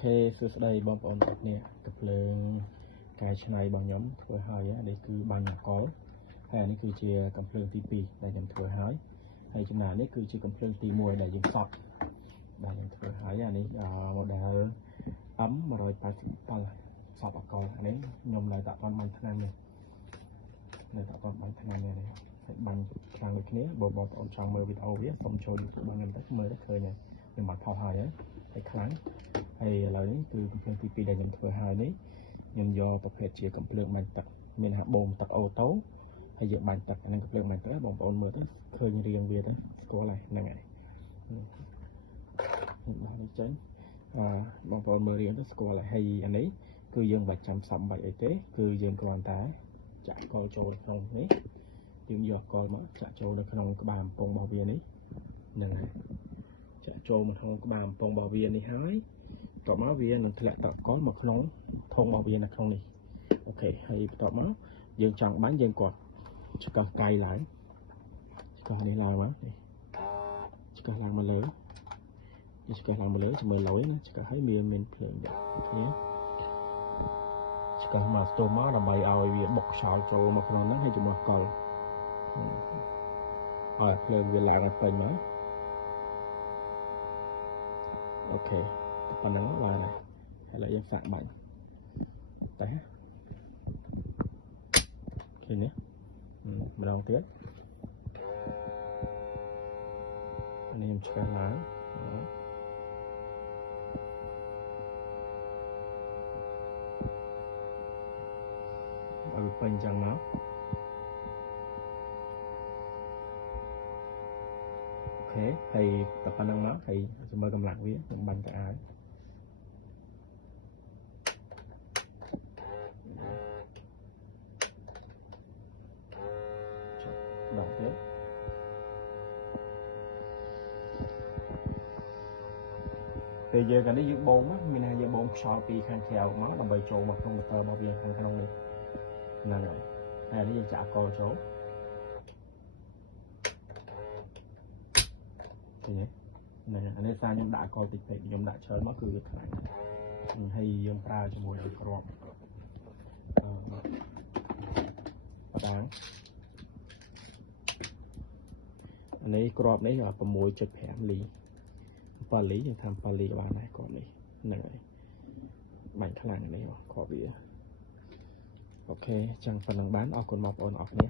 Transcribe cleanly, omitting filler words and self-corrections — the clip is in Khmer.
เคសួស្តីបងប្អូនទាំងគ្នាកំភ្លើងកាយឆ្នៃរបស់ខ្ញុំធ្វើហើយនេះគឺបាញ់អកលហើយនេះគឺជាកំភ្លើងទី2ដែលខ្ញុំធ្វើហើយហើយចំណែកនេះគឺជាកំភ្លើងទី1ដែលយើងសក់ដែលខ្ញុំធ្វើហើយនេះ model M187 សក់អកលនេះខ្ញុំនៅតាក់តន់បាញ់ថ្ងៃនេះនៅតាក់តន់បាញ់ថ្ងៃនេះហើយបាញ់ខ្លាំងដូចគ្នាបងប្អូនចង់មើលវីដេអូវាសូមចូល YouTube បានទៅមើលទៅឃើញហើយខ្ញុំបានថតហើយហើយខ្លាំងហើយឥឡូវនេះគឺកំភ្លើងទី2ដែលខ្ញុំធ្វើហើយនេះខ្ញុំយកប្រភេទជាកំភ្លើងបាញ់ទឹកមានហាបូមទឹកអូតូហើយយើងបាញ់ទឹកអានឹងកំភ្លើងបាញ់ទឹកបងប្អូនមើលទៅឃើញរាងវាទៅស្គាល់ហើយហ្នឹងហើយបាទនេះចេញបងប្អូនមើលរាងទៅស្គាល់ហើយអានេះគឺយើងបាច់ចាំផ្សំបាច់អីទេគឺយើងគ្រាន់តែចាក់កលចូលក្នុងនេះយើងយកកលមកចាក់ចូលនៅក្នុងក្បាលអំពង់របស់វានេះហ្នឹងហើយចាក់ចូលមកក្នុងក្បាលអំពង់របស់វានេះហើយបន្ទាប់មកវានឹងធ្លាក់តកលមកក្នុងធុងរបស់វានៅក្នុងនេះអូខេហើយបន្ទាប់មកយើងចង់បាញ់យើងគាត់ឆ្កឹះកៃឡើងឆ្កឹះនេះឡើងមកនេះឆ្កឹះឡើងមកលើឆ្កឹះឡើងមកលើជាមួយលយណាឆ្កឹះឲ្យមានភ្លើងដាក់គ្នាឆ្កឹះមកស្ទោះមកដើម្បីឲ្យវាបុកខ្យល់ចូលមកក្នុងហ្នឹងហើយជាមួយកលឲ្យភ្លើងវាឡើងឲ្យពេញមកអូខេប៉ុណ្ណឹងបានហើយឥឡូវយើងសាក់បាញ់តែឃើញទេម្ដងទៀតនេះខ្ញុំឆ្កឹះឡើងឲ្យពេញចឹងមកអូខេហើយតែប៉ុណ្្នឹងមកហើយចាំមើលកម្លាំងវាខ្ញុំបាញ់ទៅឲ្យដល់ទៀតពេលយើងកាលនេះយើងបូមមានថាយើងបូមខ្យល់ពីខាងក្រៅមកដើម្បីចូលមកក្នុងម៉ូទ័ររបស់វាខាងក្នុងនេះហ្នឹងហើយហើយនេះយើងចាក់កលចូលឃើញទេហ្នឹងអានេះសារខ្ញុំដាក់កលតិចពេកខ្ញុំដាក់ច្រើនមកគឺវាខ្លាំងហើយយើងប្រើជាមួយនឹងគ្រាប់បដាងអានេះគ្រាប់នេះ 6.5 លី 7 លីយើងថា7 លីក៏បានដែរគ្រាប់នេះហ្នឹងហើយបាញ់ខ្លាំងនេះគ្រាប់វាអូខេចឹងប៉ុណ្ណឹងបានអរគុណបងប្អូនអរគ្នា